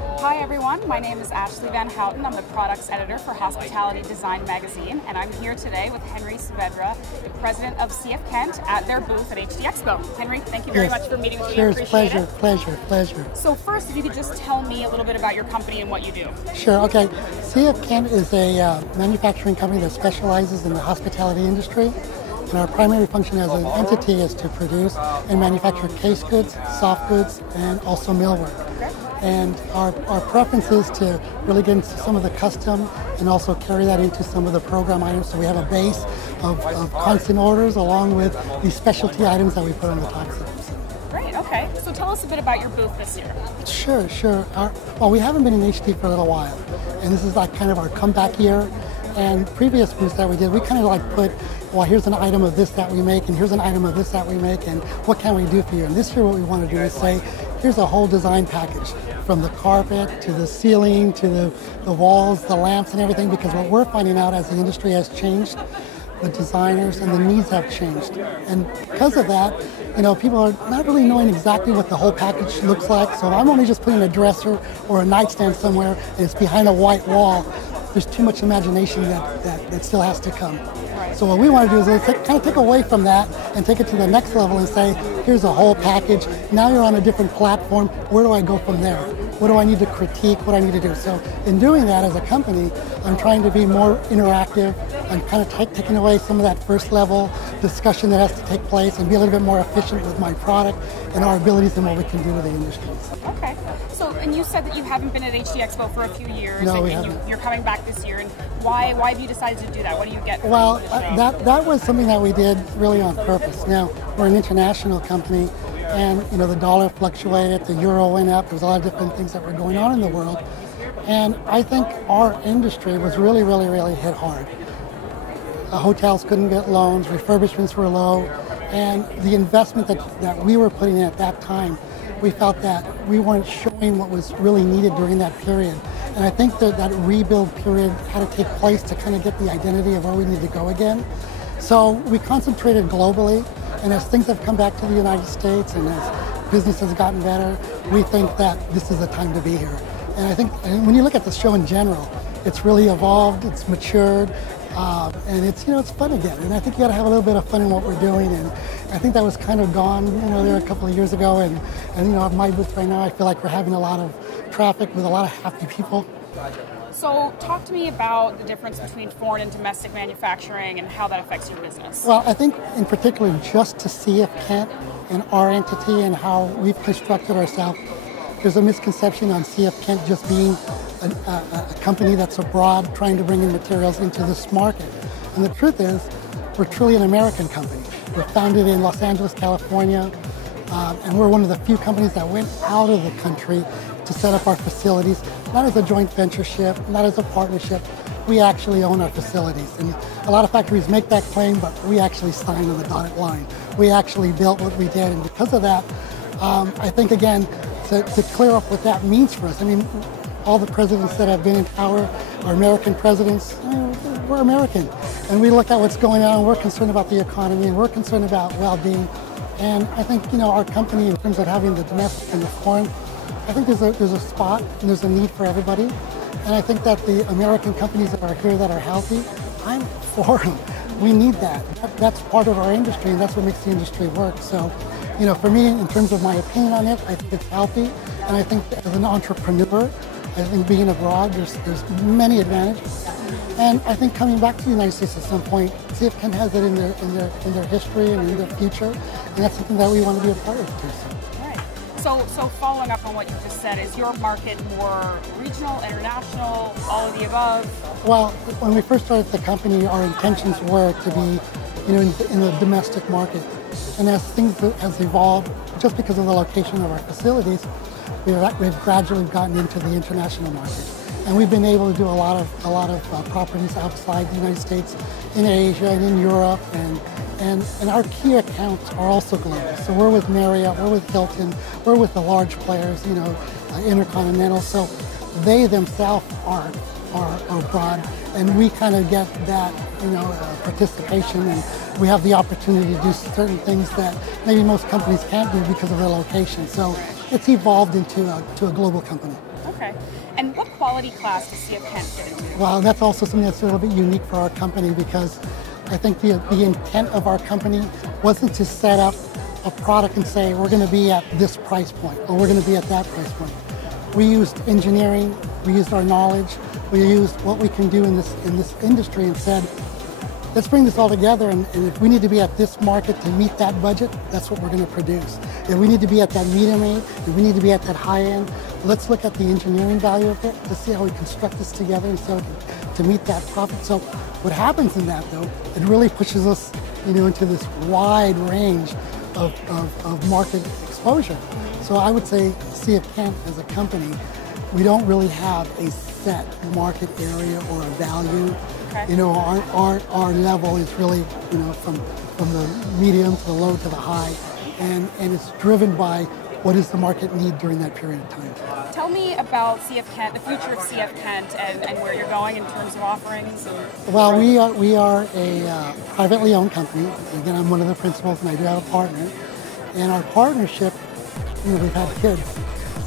Hi everyone, my name is Ashley Van Houten. I'm the products editor for Hospitality Design Magazine, and I'm here today with Henry Saavedra, the president of CFKent, at their booth at HDExpo. Henry, thank you very much for meeting with me. I appreciate it. Pleasure. So first, if you could just tell me a little bit about your company and what you do. Sure, okay. CFKent is a manufacturing company that specializes in the hospitality industry. And our primary function as an entity is to produce and manufacture case goods, soft goods, and also millwork. And our preference is to really get into some of the custom and also carry that into some of the program items. So we have a base of constant orders along with these specialty items that we put on the top shelves. Great, okay. So tell us a bit about your booth this year. Sure. Well, we haven't been in HD for a little while. And this is like kind of our comeback year. And previous booths that we did, we kind of like put, well, here's an item of this that we make, and here's an item of this that we make, and what can we do for you? And this year what we want to do is say, here's a whole design package, from the carpet to the ceiling to the walls, the lamps and everything, because what we're finding out as the industry has changed, the designers and the needs have changed. And because of that, people are not really knowing exactly what the whole package looks like. So if I'm only just putting a dresser or a nightstand somewhere and it's behind a white wall, there's too much imagination that still has to come. So what we want to do is kind of take away from that and take it to the next level and say, here's a whole package. Now you're on a different platform. Where do I go from there? What do I need to critique? What do I need to do? So in doing that as a company, I'm trying to be more interactive. I'm kind of taking away some of that first level discussion that has to take place and be a little bit more efficient with my product and our abilities and what we can do to the industry. Okay. So, and you said that you haven't been at HDExpo for a few years. No, we haven't. You're coming back this year. And why have you decided to do that? What do you get from Well, the show? that was something that we did really on purpose. Now, we're an international company, and the dollar fluctuated, the euro went up. There's a lot of different things that were going on in the world. And I think our industry was really hit hard. Hotels couldn't get loans, refurbishments were low, and the investment that we were putting in at that time, we felt that we weren't showing what was really needed during that period. And I think that rebuild period had to take place to kind of get the identity of where we need to go again. So we concentrated globally, and as things have come back to the United States and as business has gotten better, we think that this is the time to be here. And I think when you look at the show in general, it's really evolved, it's matured, and it's fun again. And I think you got to have a little bit of fun in what we're doing. And I think that was kind of gone, there a couple of years ago. And at my booth right now, I feel like we're having a lot of traffic with a lot of happy people. So talk to me about the difference between foreign and domestic manufacturing and how that affects your business. Well, I think in particular just to CFKent and our entity and how we've constructed ourselves, there's a misconception on CFKent just being a company that's abroad trying to bring in materials into this market. And the truth is, we're truly an American company. We're founded in Los Angeles, California, and we're one of the few companies that went out of the country to set up our facilities, not as a joint ventureship, not as a partnership. We actually own our facilities. And a lot of factories make that claim, but we actually signed on the dotted line. We actually built what we did, and because of that, I think, again, to clear up what that means for us. I mean, all the presidents that have been in power are American presidents. We're American. And we look at what's going on, and we're concerned about the economy, and we're concerned about well-being. And I think, our company, in terms of having the domestic and the foreign, I think there's a spot and there's a need for everybody. And I think that the American companies that are here that are healthy, I'm for them. We need that. That's part of our industry, and that's what makes the industry work. So, for me, in terms of my opinion on it, I think it's healthy. And I think as an entrepreneur, I think being abroad, there's many advantages. And I think coming back to the United States at some point, CFKent has it in their history and in their future, and that's something that we want to be a part of too. Right. So following up on what you just said, is your market more regional, international, all of the above? Well, when we first started the company, our intentions were to be, in the domestic market. And as things has evolved, just because of the location of our facilities, we've gradually gotten into the international market. And we've been able to do a lot of properties outside the United States, in Asia and in Europe, and our key accounts are also global. So we're with Marriott, we're with Hilton, we're with the large players, Intercontinental. So they themselves are abroad, and we kind of get that, participation, and we have the opportunity to do certain things that maybe most companies can't do because of their location. So it's evolved into a global company. Okay. Okay. And what quality class does CFKent fit into? Well, that's also something that's a little bit unique for our company, because I think the intent of our company wasn't to set up a product and say, we're going to be at this price point, or we're going to be at that price point. We used engineering, we used our knowledge, we used what we can do in this industry and said, let's bring this all together, and if we need to be at this market to meet that budget, that's what we're going to produce. If we need to be at that medium end, if we need to be at that high end, let's look at the engineering value of it. Let's see how we construct this together and so to meet that profit. So what happens in that, though, it really pushes us, into this wide range of market exposure. So I would say CFKent as a company, we don't really have a set market area or a value. Okay. Our level is really, from the medium to the low to the high, and it's driven by what is the market need during that period of time. Tell me about CFKent, the future of CFKent, and where you're going in terms of offerings. Well, we are a privately owned company. Again, I'm one of the principals, and I do have a partner. And our partnership, we've had kids.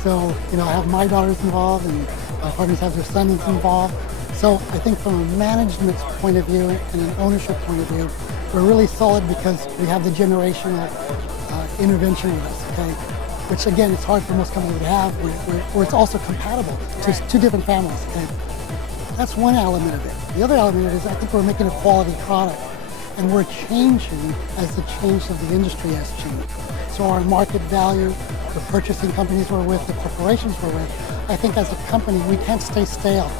So, I have my daughters involved, and our partners have their sons involved. So I think from a management point of view and an ownership point of view, we're really solid because we have the generational intervention with us, okay? Which again, it's hard for most companies to have, where it's also compatible to two different families, okay? That's one element of it. The other element of it is I think we're making a quality product, and we're changing as the change of the industry has changed. So our market value, the purchasing companies we're with, the corporations we're with, I think as a company, we can't stay stale.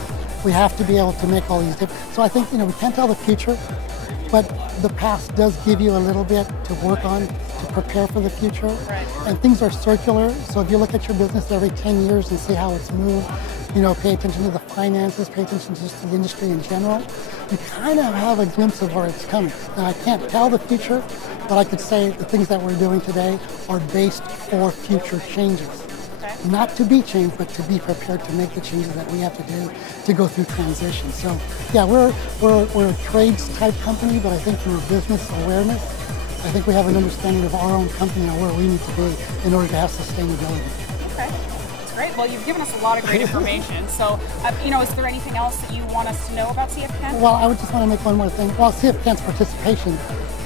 We have to be able to make all these different. So I think, we can't tell the future, but the past does give you a little bit to work on to prepare for the future. Right. And things are circular, so if you look at your business every 10 years and see how it's moved, pay attention to the finances, pay attention just to the industry in general, you kind of have a glimpse of where it's coming. Now, I can't tell the future, but I could say the things that we're doing today are based for future changes. Okay. Not to be changed, but to be prepared to make the changes that we have to do to go through transition. So, yeah, we're a trades type company, but I think from a business awareness, I think we have an understanding of our own company and where we need to be in order to have sustainability. Okay, that's great. Well, you've given us a lot of great information. So, is there anything else that you want us to know about CFKent? Well, I would just want to make one more thing. Well, CFKent's participation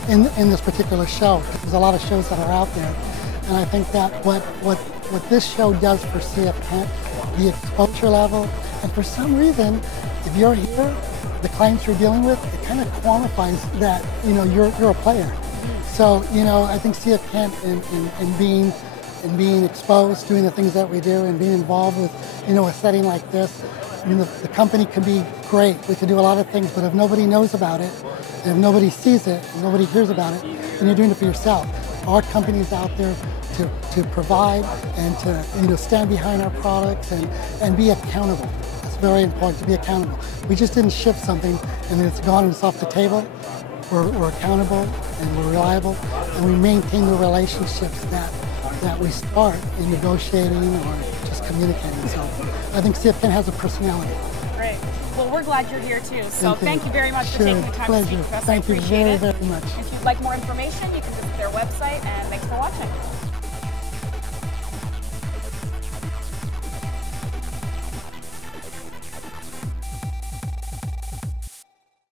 in this particular show, because there's a lot of shows that are out there, and I think that what this show does for CFKent, the exposure level, and for some reason, if you're here, the clients you're dealing with, it kind of qualifies that you're a player. So I think CFKent in being exposed, doing the things that we do, and being involved with a setting like this, the company can be great. We can do a lot of things, but if nobody knows about it, and if nobody sees it, and nobody hears about it, then you're doing it for yourself. Our company's out there to provide and to stand behind our products and be accountable. It's very important to be accountable. We just didn't ship something and then it's gone and it's off the table. We're accountable and we're reliable, and we maintain the relationships that we start in negotiating or just communicating. So I think CFKent has a personality. Great. Well, we're glad you're here too. So thank you very much for taking the time to speak with us. Thank you very, very much. If you'd like more information, you can visit their website, and thanks for watching.